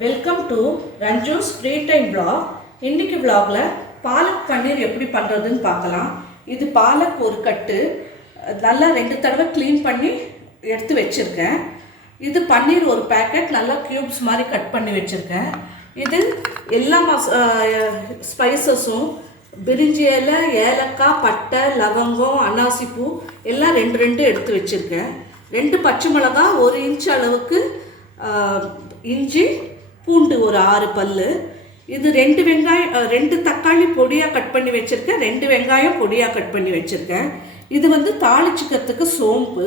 Welcome to Ranju's free time vlog. இன்னைக்கு vlogல பாலக் பன்னீர் எப்படி பண்ணுறதுன்னு பார்க்கலாம். இது பாலக் ஒரு கட்டு நல்லா 2 தடவை க்ளீன் பண்ணி எடுத்து வச்சுருக்கேன். இது பன்னீர் ஒரு பேக்கெட் நல்லா க்யூப்ஸ் மாதிரி கட் பண்ணி வச்சுருக்கேன். இது எல்லா ஸ்பைசஸும் பிரிஞ்சி இலை, ஏலக்காய், பட்டை, லவங்கம், அன்னாசிப்பூ எல்லாம் 2 எடுத்து வச்சுருக்கேன். 2 பச்சை மிளகாய், 1 இன்ச் அளவுக்கு இஞ்சி, பூண்டு ஒரு 6 பல்லு, இது 2 வெங்காயம், 2 தக்காளி பொடியாக கட் பண்ணி வச்சுருக்கேன், 2 வெங்காயம் பொடியாக கட் பண்ணி வச்சுருக்கேன். இது தாளிச்சிக்கிறதுக்கு சோம்பு,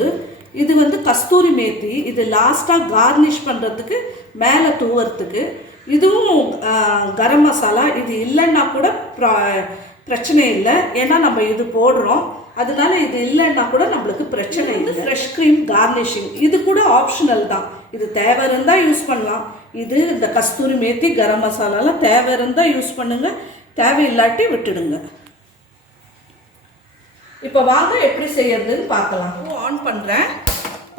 இது கஸ்தூரி மேத்தி, இது லாஸ்ட்டாக கார்னிஷ் பண்ணுறதுக்கு மேலே தூவறதுக்கு. இதுவும் கரம் மசாலா, இது இல்லைன்னா கூட பிரச்சனை இல்லை, ஏன்னா நம்ம இது போடுறோம், அதனால இது இல்லைன்னா கூட நம்மளுக்கு பிரச்சனை இல்லை. ஃப்ரெஷ் க்ரீம் கார்னிஷிங் இது கூட ஆப்ஷனல் தான், இது தேவை இருந்தால் யூஸ் பண்ணலாம். இது இந்த கஸ்தூரி மேத்தி, கரம் மசாலாலாம் தேவை இருந்தால் யூஸ் பண்ணுங்க, தேவையில்லாட்டி விட்டுடுங்க. இப்போ வாங்க எப்படி செய்யறதுன்னு பார்க்கலாம். ஆன் பண்ணுறேன்,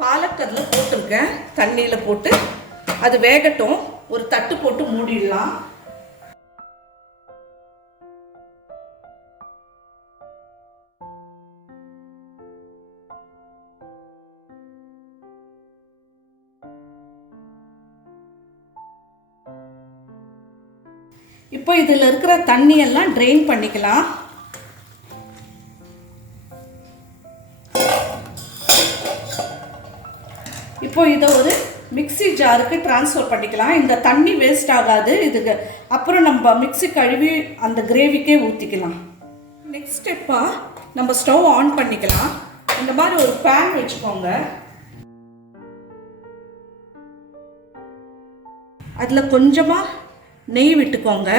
பாலக் அதில் போட்டிருக்கேன், தண்ணியில் போட்டு அது வேகட்டும். ஒரு தட்டு போட்டு மூடிடலாம். இப்போ இதில் இருக்கிற தண்ணியெல்லாம் ட்ரெயின் பண்ணிக்கலாம். இப்போ இதை ஒரு மிக்ஸி ஜாருக்கு ட்ரான்ஸ்ஃபர் பண்ணிக்கலாம். இந்த தண்ணி வேஸ்ட் ஆகாது இதுக்கு. அப்புறம் நம்ம மிக்ஸி கழுவி அந்த கிரேவிக்கே ஊற்றிக்கலாம். நெக்ஸ்ட் ஸ்டெப்பாக நம்ம ஸ்டவ் ஆன் பண்ணிக்கலாம். இந்த மாதிரி ஒரு பேன் வச்சுக்கோங்க, அதில் கொஞ்சமாக நெய் விட்டுக்கோங்க.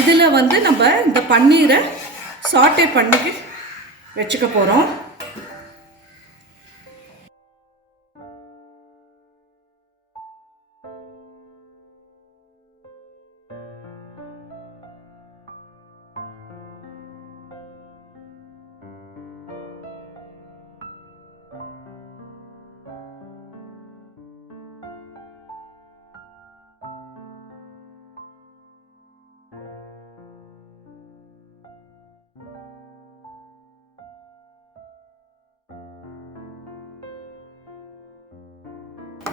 இதில் நம்ம இந்த பன்னீரை சாட்டே பண்ணி வச்சுக்க போகிறோம்.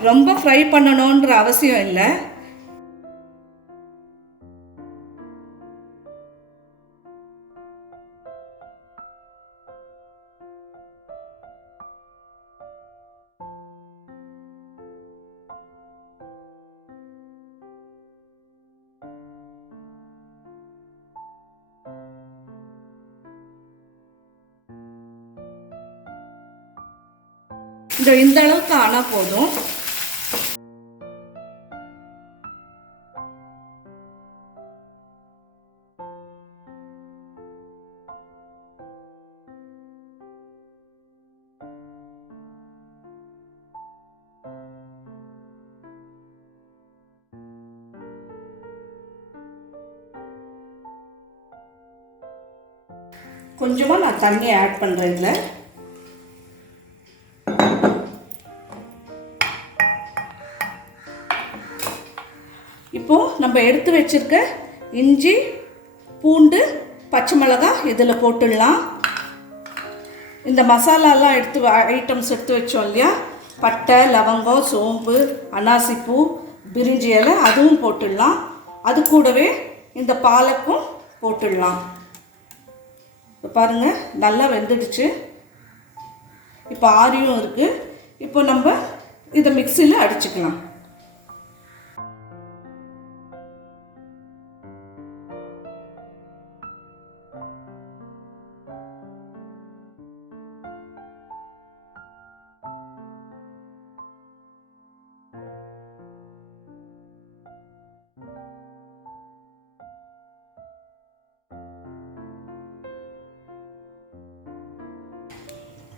ரொம்ப ஃப்ரை பண்ணணுன்ற அவசியம் இல்லை. இந்த அளவுக்கு ஆனால் போதும். கொஞ்சமாக நான் தண்ணி ஆட் பண்ணுறேன் இதில். இப்போது நம்ம எடுத்து வச்சுருக்க இஞ்சி, பூண்டு, பச்சை மிளகாய் இதில் போட்டுடலாம். இந்த மசாலாலாம் ஐட்டம்ஸ் எடுத்து வச்சோம் இல்லையா, பட்டை, லவங்கம், சோம்பு, அன்னாசிப்பூ, பிரிஞ்சி இலை, அதுவும் போட்டுடலாம். அது கூடவே இந்த பாலக்கும் போட்டுடலாம். பாருங்கள், நல்லா வெந்துடுச்சு. இப்போ ஆரியும் இருக்குது. இப்போ நம்ம இதை மிக்சியில் அடிச்சுக்கலாம்.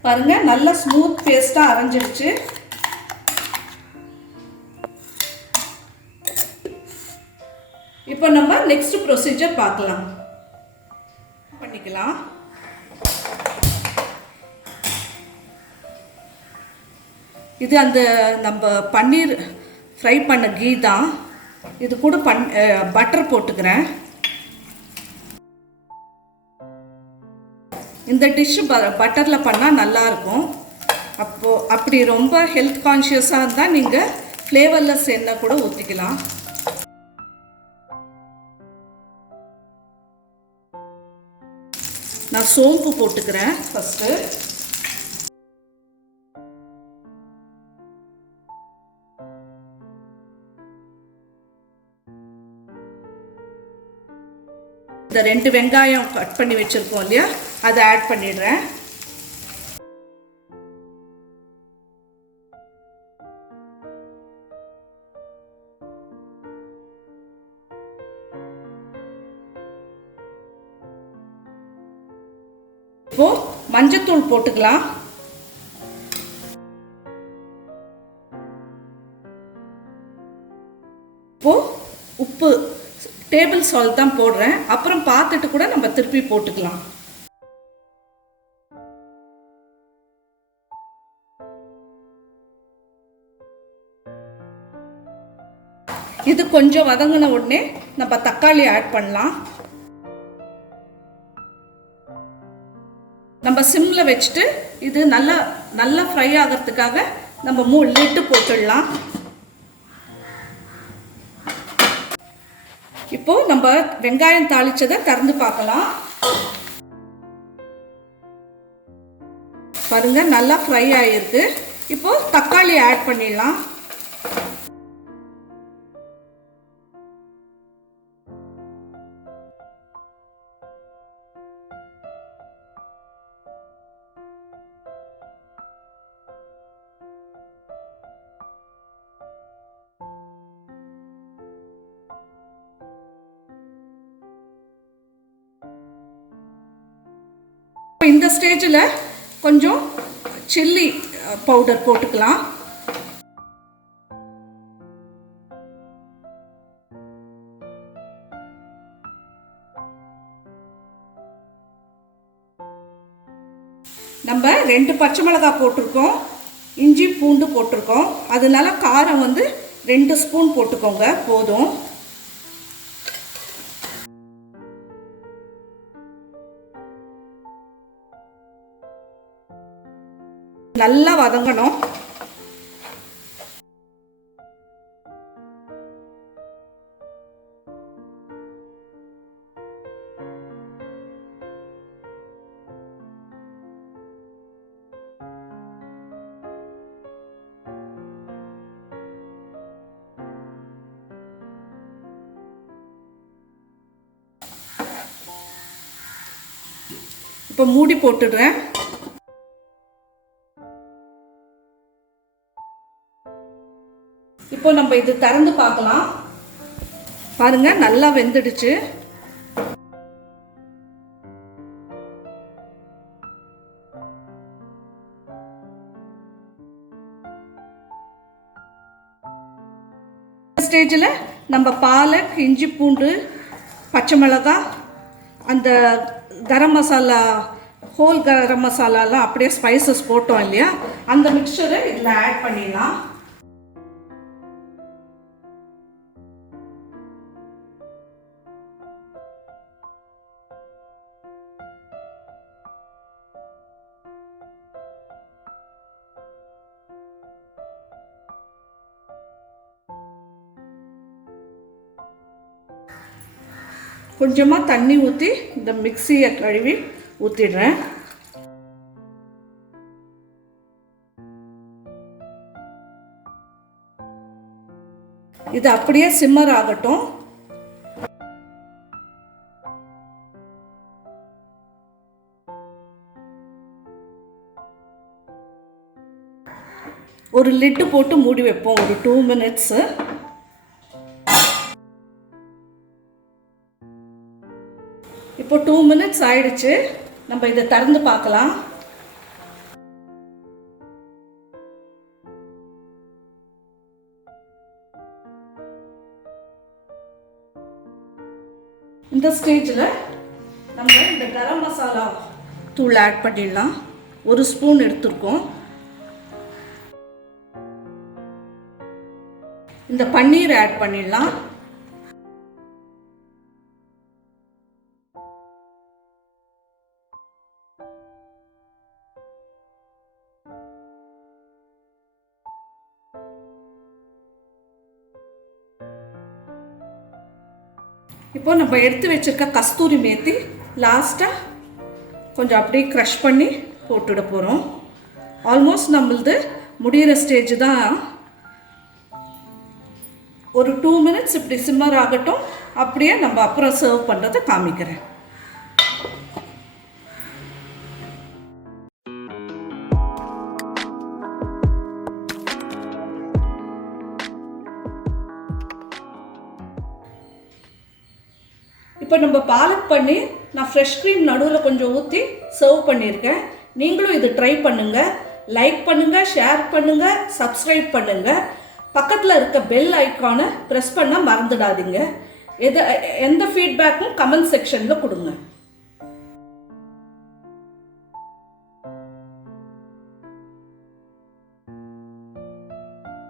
பாருங்கள், நல்லா ஸ்மூத் பேஸ்ட்டாக அரைஞ்சிடுச்சு. இப்போ நம்ம நெக்ஸ்ட் ப்ரொசீஜர் பார்க்கலாம். பண்ணிக்கலாம். இது அந்த நம்ம பன்னீர் ஃப்ரை பண்ண கீ தான். இது கூட பட்டர் போட்டுக்கிறேன். இந்த டிஷ்ஷு பட்டரில் பண்ணால் நல்லாயிருக்கும். அப்படி ரொம்ப ஹெல்த் கான்ஷியஸாக இருந்தால் நீங்கள் ஃப்ளேவர்லெஸ் எண்ணெய் கூட ஊற்றிக்கலாம். நான் சோம்பு போட்டுக்கிறேன் ஃபஸ்ட்டு. இந்த 2 வெங்காயம் கட் பண்ணி வச்சுருக்கோம் இல்லையா, அதை ஆட் பண்ணிடுறேன். இப்போ மஞ்சத்தூள் போட்டுக்கலாம். இப்போ உப்பு டேபிள் சால்ட் தான் போடுறேன். அப்புறம் பார்த்துட்டு கூட நம்ம திருப்பி போட்டுக்கலாம். இது கொஞ்சம் வதங்கின உடனே நம்ம தக்காளி ஆட் பண்ணலாம். நம்ம சிம்மில் வச்சுட்டு இது நல்லா ஃப்ரை ஆகிறதுக்காக நம்ம லிட்டு போட்டுடலாம். இப்போ நம்ம வெங்காயம் தாளிச்சதை திறந்து பார்க்கலாம். பாருங்க, நல்லா ஃப்ரை ஆகிருக்கு. இப்போ தக்காளி ஆட் பண்ணிடலாம். இந்த ஸ்டேஜில் கொஞ்சம் சில்லி பவுடர் போட்டுக்கலாம். நம்ம 2 பச்சை மிளகாய் போட்டிருக்கோம், இஞ்சி பூண்டு போட்டிருக்கோம். அதனால காரம் 2 ஸ்பூன் போட்டுக்கோங்க, போதும். நல்லா வதங்கணும். இப்போ மூடி போட்டுடுறேன். இப்போ நம்ம இது திறந்து பார்க்கலாம். பாருங்க, நல்லா வெந்துடுச்சு. ஸ்டேஜில் நம்ம பாலக், இஞ்சி பூண்டு, பச்சை மிளகாய், அந்த கரம் மசாலா, ஹோல் கரம் மசாலாலாம் அப்படியே ஸ்பைசஸ் போட்டோம் இல்லையா, அந்த மிக்சரை இதில் ஆட் பண்ணிடலாம். கொஞ்சமாக தண்ணி ஊற்றி இந்த மிக்ஸியை கழுவி ஊற்றிடுறேன். இது அப்படியே சிம்மர் ஆகட்டும். ஒரு லிட்டு போட்டு மூடி வைப்போம் ஒரு 2 மினிட்ஸு. இப்போ 2 மினிட்ஸ் ஆயிடுச்சு. நம்ம இதை திறந்து பார்க்கலாம். ஸ்டேஜில் நம்ம இந்த கரம் மசாலா தூள் ஆட் பண்ணிடலாம். 1 ஸ்பூன் எடுத்துருக்கோம். இந்த பன்னீர் ஆட் பண்ணிடலாம். இப்போ நம்ம எடுத்து வச்சிருக்க கஸ்தூரி மேத்தி லாஸ்ட்டாக கொஞ்சம் அப்படியே க்ரஷ் பண்ணி போட்டுட போகிறோம். ஆல்மோஸ்ட் நம்மளது முடிகிற ஸ்டேஜ் தான். ஒரு 2 மினிட்ஸ் இப்படி சிம்மர் ஆகட்டும். அப்படியே நம்ம அப்புறம் சர்வ் பண்ணுறதை காமிக்கிறேன். இப்போ நம்ம பாலக் பன்னீர் நான் ஃப்ரெஷ் க்ரீம் நடுவில் கொஞ்சம் ஊற்றி சர்வ் பண்ணியிருக்கேன். நீங்களும் இது ட்ரை பண்ணுங்கள். லைக் பண்ணுங்கள், ஷேர் பண்ணுங்கள், சப்ஸ்கிரைப் பண்ணுங்கள். பக்கத்தில் இருக்க பெல் ஐக்கானை ப்ரெஸ் பண்ண மறந்துடாதீங்க. எந்த ஃபீட்பேக்கும் கமெண்ட் செக்ஷனில் கொடுங்க.